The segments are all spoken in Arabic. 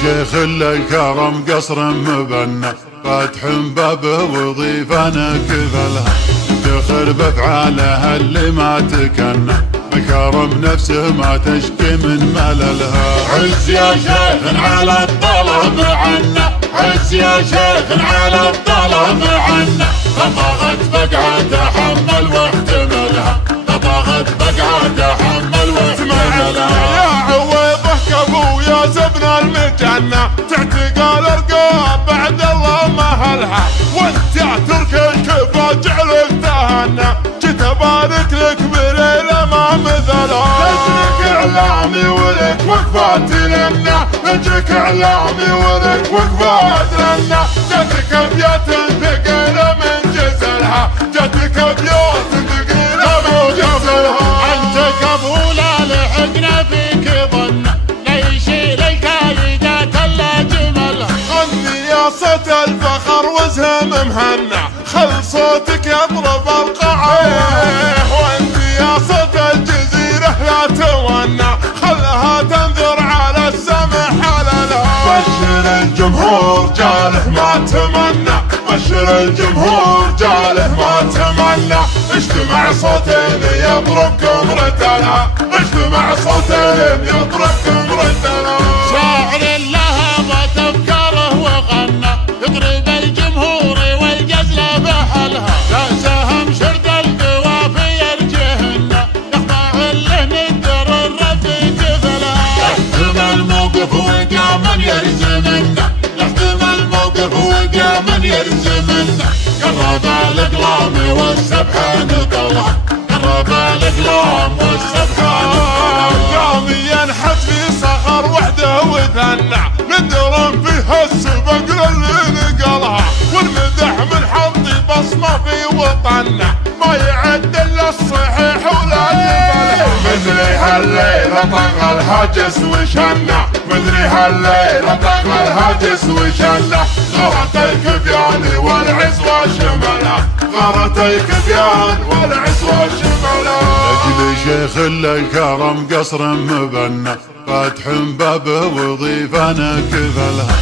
شيخ الكرم قصر مبنى فاتح بابه وضيفا كفلها تخر بافعالها اللي ما تكنى مكارم نفسه ما تشكي من مللها. عز يا شيخ على الظلم عنا، عز يا شيخ على الظلم عنا، فطاغت بقعة تحمل واحتملها، فطاغت بقعة تحمل واحتملها. يا عويضه كفو يا زبن المجنة تعتقال الرقاب بعد الله مهلها، وانت يا ترك الكفا جعلك تهنى جيت ابارك لك بليله ما مثلها. نجلك اعلامي ولك وقفات لنا، نجلك اعلامي ولك وقفات لنا، جاتك ابيات ثقيله من جزلها، جاتك ابيات ثقيله من جزلها. انت قبوله لحقنا فيك ظن لا يشيل الكايدات الا جملها. غني يا صوت الفخر وزهم مهنى خل صوتك يضرب القاع، وانت يا صوت الجزيره لا تونى خلها تنذر على السمع حللها. بشر الجمهور جاله ما تمنى، بشر الجمهور جاله ما تمنى، اجتمع صوتين يضربكم ردنا، اجتمع صوتين يضربكم ردنا. شاعر لها ضت افكاره وغنى يضرب الجمهور والجزله بحلها، لا سهم شرد القوافي يرجهن يخضع له ندر الرب كفلها. يحتم الموقف وقاما يرزمنا، يحتم الموقف وقاما يرزمنا، قرب الاقلام والسبحه نقلها، قرب الاقلام والسبحه نقلها. قام ينحت في صخر وحده وثنى ندرم فيها السبق للي نقلها، والمدح من حطي بصمه في وطننا ما يعد الا الصحيح ولا يقبلها. مدري هالليلة طق الهاجس وشنا، مدري هالليلة طق الهاجس وشنا، غارت الكفيان والعزوة شملها، غارت الكفيان والعزوة شملها. لاجل شيخ الكرم قصر مبنى فاتح بابه وضيفا كفلها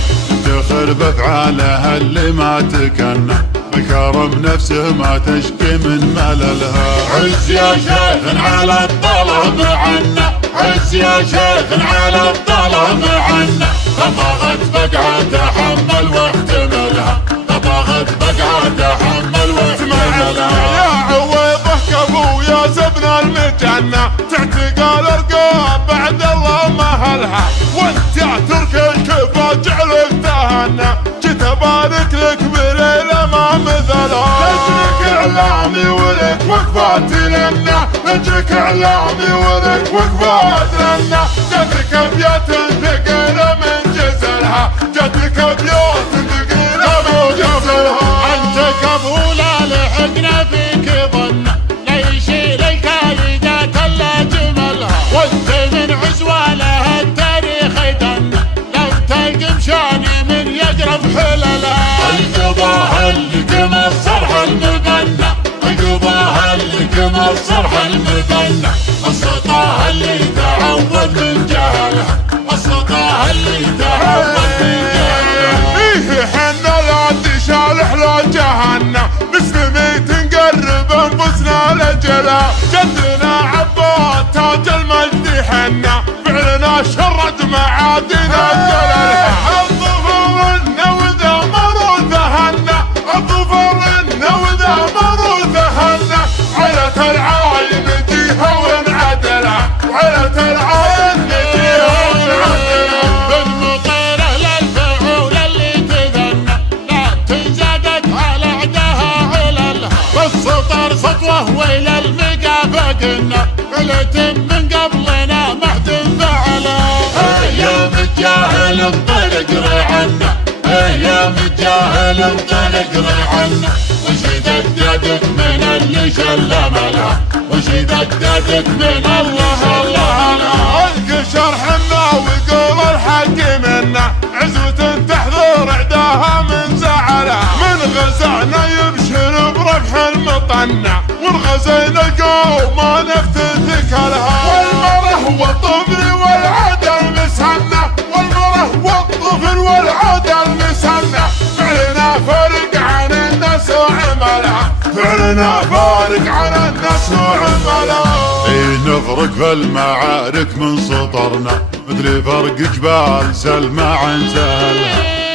تخر بافعالها اللي ما تكنى مكارم نفسه ما تشكي من مللها. عز يا شيخ على الظلم عنا، عز يا شيخ على الظلم عنا، فطاغت بقعة تحمل واحتملها، فطاغت بقعة تحمل واحتملها. يا عويضه كفو يا زبن المجنة تعتقال الرقاب بعد الله مهلها، وانت يا ترك الكفا جعلك تهنى جيت ابارك لك بليله ما مثلها. نجلك اعلامي ولك وقفات لنا، نجلك اعلامي ولك وقفات لنا، جاتك ابيات ثقيله من جزلها، جاتك ابيات ثقيله من جزلها. انت قبوله لحقنا فيك ظن لا يشيل الكايدات الا جملها، وانت من عزوه لها التاريخ يدنا لو تلقى مشاني من يجرب حللها. القضاء اللي كما الصرح المبنى، القضاء اللي كما الصرح المبنى، السطاه اللي تعود من جهلها، السطاه اللي تعود من جهلها. ايه حنا العدي شالح لا جهنا مسلمي تنقرب انفسنا لجلها، جدنا عباد تاج المجد حنا فعلنا شرد معادنا جلالها. الظفر النوذة مروثهنا، الظفر النوذة مروثهنا، عيلة العاين نجيها ونعدلها، وعيلة العاين نجيها ونعدلها. بالمطيره للفعول اللي تذنى لا تنزادت على عدها عللها، بالسطر سطوه والى المقافقنا علت من قبلنا محد فعلها. يا متجاهل انطلق رعنا، يا متجاهل انطلق رعنا، وش دددك من اللي شلملها، وش دددك من الله الله لا. القشر حنا ويقول الحق منا عزوة تحذر عداها من زعلها، من غزانا يبشر بربح المطنع والغزين القوم ما نفتتك لها. والمره والطفل والعدل مسهنا، والمره والطفل الظفر والعود المسنة فعلنا فارق عن الناس وعملها فعلنا فارق عن الناس وعملها نغرق في المعارك من سطرنا مثل فرق جبال سلمى عن سهلها